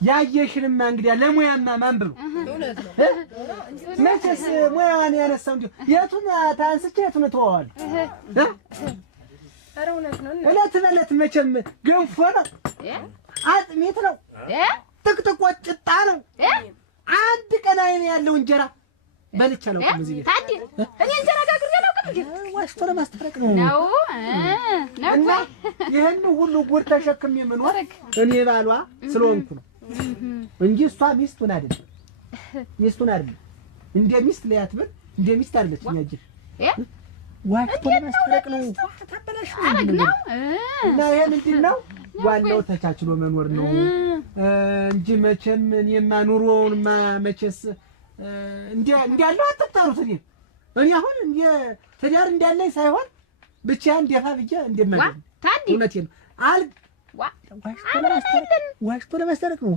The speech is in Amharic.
ያየሽንማ እንግዲህ ለሙያማ ማንብብ እውነት ነው። መቼስ ሙያዋን ያነሳው እንጂ የቱን ታንስቼ የቱን ተወዋል። ኧረ እውነት ነው። እለት በለት መቼም ገንፎ ነው፣ አጥሚት ነው፣ ጥቅጥቆ ጭጣ ነው። አንድ ቀን አይን ያለው እንጀራ በልቻ ነው። እዚህ ቤት ታዲ እኔ እንጀራ ጋግሬ ነው እንዴ? ዋሽቶ ለማስታረቅ ነው ነው እና ይሄን ሁሉ ጉድ ተሸክሜ የምኖር እኔ ባሏ ስለሆንኩ ነው እንጂ እሷ ሚስቱን አይደለም። ሚስቱን አይደለም እንደ ሚስት ለያትበል እንደ ሚስት አይደለች። ያጅ ዋሽቶ ለማስታረቅ ነው። ታበላሽ ነው እና ይሄ ምንድን ነው? ዋናው ተቻችሎ መኖር ነው እንጂ መቼም እኔማ ኑሮውንማ መቼስ እንዲያለው አትጣሩት። እኔ አሁን እንደ ትዳር እንዳለኝ ሳይሆን ብቻዬን ደፋ ብዬ እንደማደርግ ታዲ እውነቴን ነው። ዋሽቶ ለማስታረቅ ነው።